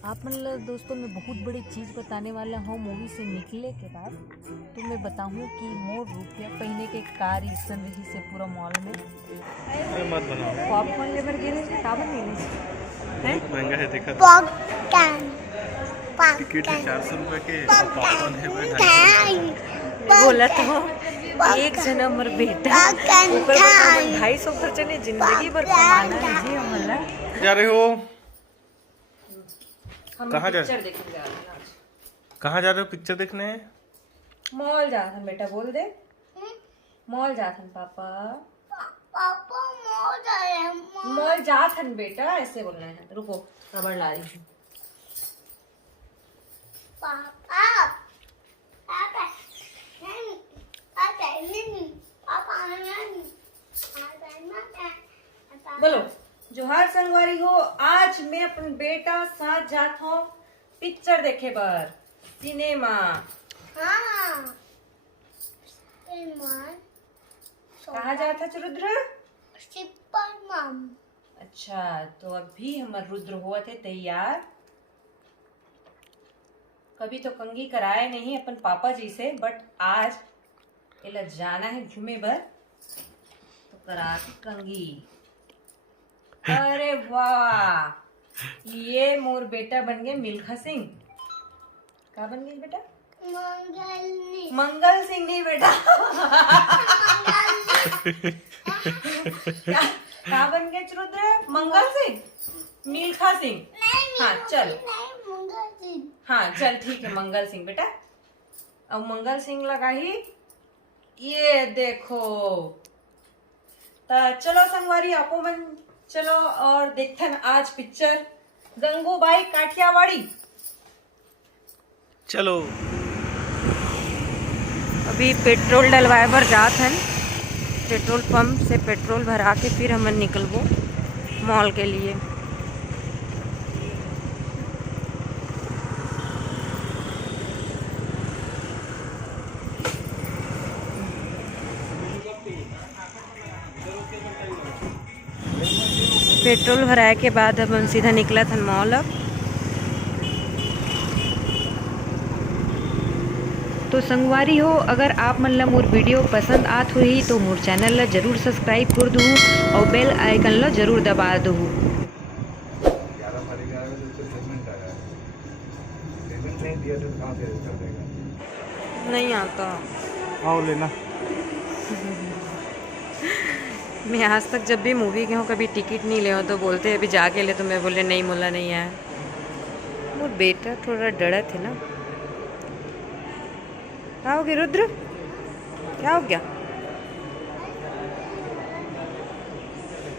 आप मतलब दोस्तों मैं बहुत बड़ी चीज़ बताने वाला हूँ। मूवी से निकले के बाद तो मैं बताऊँ कि मोर रुपया पहने के कार सन रही से पूरा मॉल में मत बनाओ। पॉपकॉर्न लेबर गिरे काबर नहीं बहुत महंगा है देखा टिकट है 400 रुपए के पॉपकॉर्न है 250 बोला तो एक जना मर बेटा ऊपर 250 खर्चा नहीं जिंदगी भर कमाना है जी हमला जा रहे हो हम कहाँ जा पिक्चर देखने जा रहे हैं आज। कहाँ जा रहे हो पिक्चर देखने? मॉल जा थन बेटा बोल दे मॉल जा थन पापा पापा मॉल जा थन बेटा ऐसे बोलना है। रुको रबड़ ला रही हूँ। पापा पापा नहीं पापा नहीं पापा नहीं बोलो जोहार संगवारी हो। आज मैं अपन बेटा साथ जात हूँ पिक्चर देखे बर सिनेमा। हाँ कहाँ जाता था रुद्र? सुपर मम। अच्छा तो अभी हमार रुद्र हुआ थे तैयार। कभी तो कंगी कराए नहीं अपन पापा जी से बट आज इला जाना है घूमे बर तो करा के कंगी। अरे वाह ये मोर बेटा बन गए मिल्खा सिंह। क्या बन गई बेटा? मंगल सिंह नहीं बेटा क्या बन गए रुद्र? मंगल सिंह मिल्खा सिंह। हाँ चल हाँ चल ठीक है मंगल सिंह बेटा। अब मंगल सिंह लगा ही ये देखो तो चलो संगवारी आपो मन चलो और देखते हैं आज पिक्चर गंगूबाई काठियावाड़ी। चलो अभी पेट्रोल डलवाए पर जात हैं। पेट्रोल पंप से पेट्रोल भरा के फिर हम निकलबो मॉल के लिए। पेट्रोल भराए के बाद अब हम सीधा निकला था मॉल। अब तो संगवारी हो अगर आप मतलब मोर वीडियो पसंद आत हुई तो मोर चैनल ला जरूर सब्सक्राइब कर दू और बेल आइकन ला जरूर दबा दू। नहीं आता आओ लेना। मैं आज तक जब भी मूवी गई हूँ कभी टिकट नहीं ले तो बोलते हैं अभी जाके ले तो मैं बोले नहीं मोला नहीं आया। मोर बेटा थोड़ा डरा थे ना। क्या हो गया रुद्र? क्या हो गया?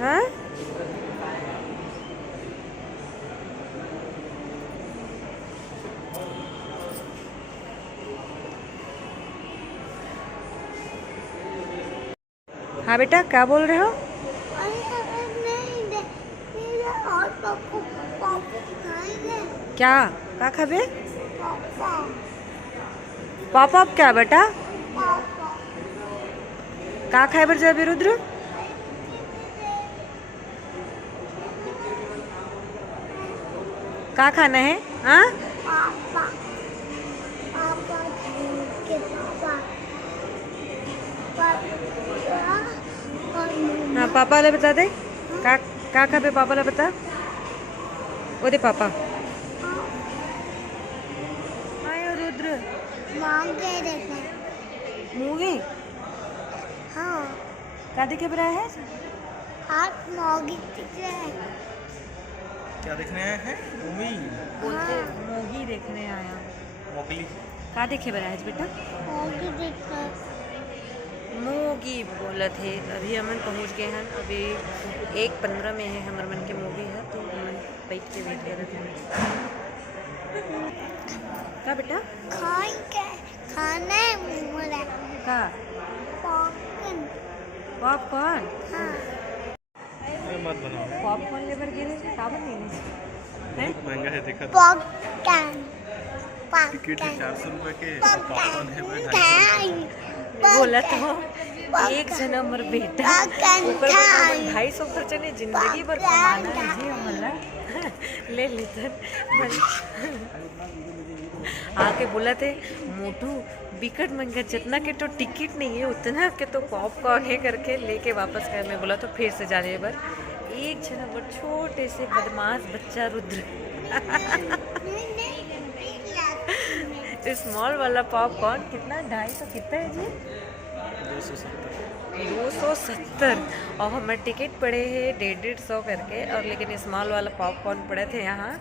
हाँ हाँ बेटा क्या बोल रहे हो? क्या क्या खाबे? पापा अब क्या बेटा? क्या खाए बर जाबे रुद्र? क्या खाना है? हाँ हाँ पापा वाला बता दे। का खाबे पापा वाला बता। ओ दे पापा। आयो रुद्र मूवी हाँ का देखे बरा है? आज मॉगी दिख रहा है। क्या देखने आए हैं? मूवी बोलते मूवी देखने आया। मोगली। का देखे बरा है बेटा? मॉगी दिख रहा है। मूवी बोला थे अभी हम पहुंच गए हैं। अभी 1:15 में है हमारे मन के मूवी है तो हम बैठ के वेट कर रहे हैं। का बेटा खाना है मुझे का पॉपकॉर्न। पॉपकॉर्न? हाँ मत बनाओ। पॉपकॉर्न लेबर गिरे काबर नहीं बहुत महंगा है देखा पॉपकॉर्न टिकट है 400 रुपए के पॉपकॉर्न है 250 बोला तो एक जना मर बेटा ऊपर 250 खर्चा नहीं जिंदगी भर कमाना है जी हमला ले लेते आके बोला थे मोटू बिकट मंगा जितना के तो टिकट नहीं है उतना के तो पॉपकॉर्न है करके लेके वापस कर मैं बोला तो फिर से जाने पर एक जना वो छोटे से बदमाश बच्चा रुद्र स्मॉल वाला पॉपकॉर्न कितना 250 कितना है जी 270 और हमें टिकट पड़े हैं 150 करके और लेकिन स्मॉल वाला पॉपकॉर्न पड़े थे यहाँ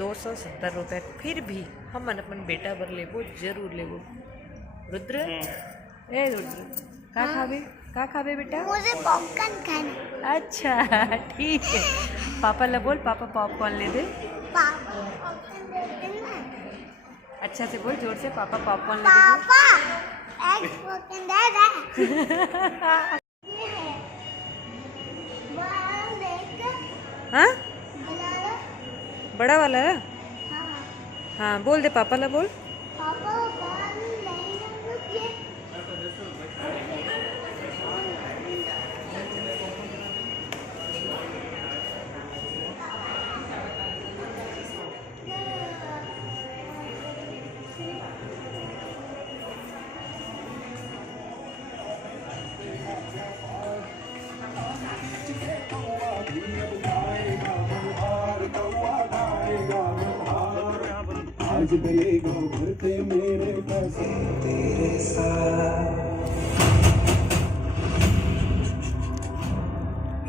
270 रुपये फिर भी हम अपन बेटा पर लेबो जरूर लेबो रुद्र ए रुद्र का खाबे बेटा मुझे पॉपकॉर्न खाना। अच्छा ठीक है पापा ला बोल पापा पॉपकॉर्न ले दे पापा पॉपकॉर्न दे देना। अच्छा से बोल जोर से पापा पॉपकॉर्न ले दे पापा एक पॉपकॉर्न दे दे। ये है बड़ा लेकर हाँ बना लो। बड़ा वाला है हाँ हाँ बोल दे पापा ला बोल पापा बड़ा नहीं मुझे आज मिलेगा भरते मेरे पैसे तेरे साथ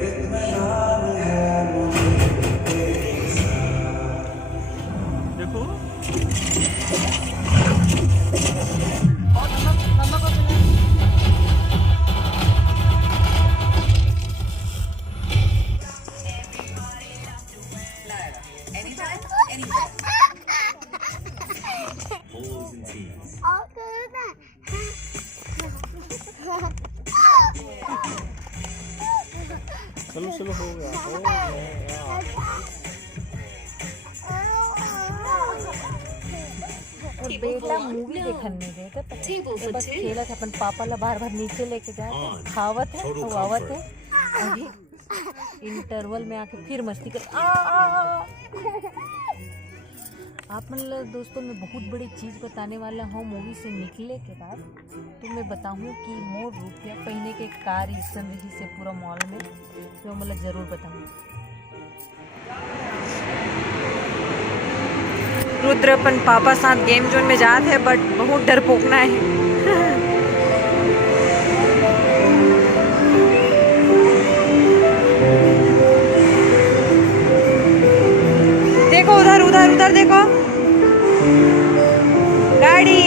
इत्मीनान है मुझे तेरे साथ। देखो और करो ना। चलो चलो हो गया और बेटा मूवी देखने नहीं गए थे बस खेला था अपन पापा ला बार बार नीचे लेके जाए खावत है खुआवत है अभी इंटरवल में आके फिर मस्ती कर आप मतलब दोस्तों मैं बहुत बड़ी चीज़ बताने वाला हूँ मूवी से निकले के बाद तो मैं बताऊँ कि मोर रुपया पहने के कार सन रही से पूरा मॉल में तो मतलब ज़रूर बताऊँ। रुद्र अपन पापा साथ गेम जोन में जाते हैं बट बहुत डरपोकना है देखो उधर उधर उधर देखो गाड़ी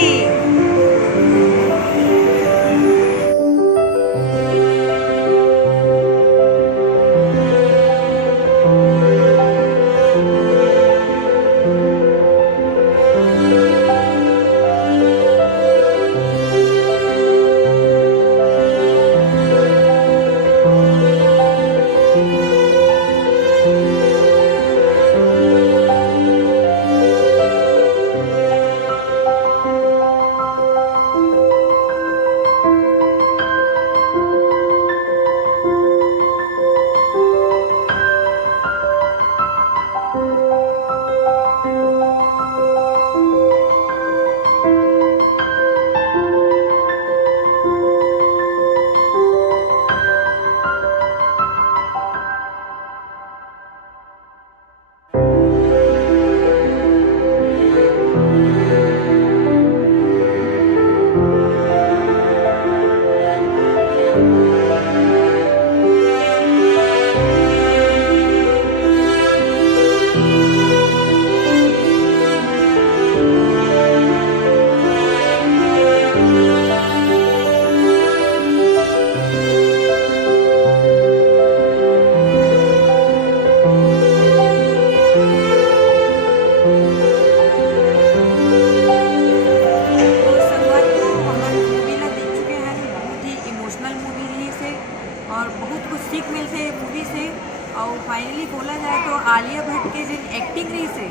फाइनली बोला जाए तो आलिया भट्ट के जिन एक्टिंग रही से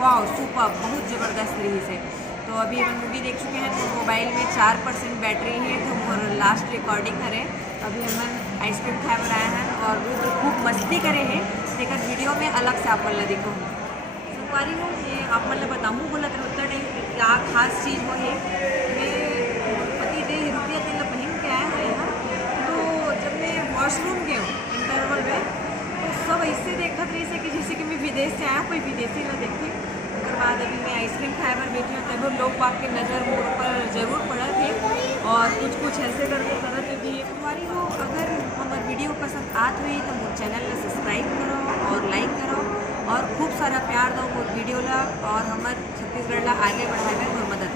वाह सुपर बहुत ज़बरदस्त रही से। तो अभी हम मूवी देख चुके हैं तो मोबाइल में 4% बैटरी है तो मोर लास्ट रिकॉर्डिंग करें अभी हम आइसक्रीम खाए बनाए हैं और वो तो खूब मस्ती करे हैं लेकिन वीडियो में अलग से आप देखो। वारी हूँ ये आप मतलब बताऊँ बोला तो उतना टाइम क्या खास चीज़ वो है। मैं पति दे रुपया तेल पहन के आया है ना, तो जब मैं वॉशरूम गई हूँ इंटरवल में तो सब ऐसे देखत रही से कि जैसे कि मैं विदेश से आया कोई विदेशी ना देखती। उसके बाद अभी मैं आइसक्रीम खाए पर बैठी हूँ तब लोग बाग के नज़र मोड़ पर जरूर पड़ा थे और कुछ कुछ ऐसे करके तरह भी हमारी वो। अगर हमारी वीडियो पसंद आत हुई तो मोर चैनल ला सब्सक्राइब करो और लाइक करो और खूब सारा प्यार दो मोर वीडियो ला और हमारे छत्तीसगढ़ ला आगे बढ़ावे में मदद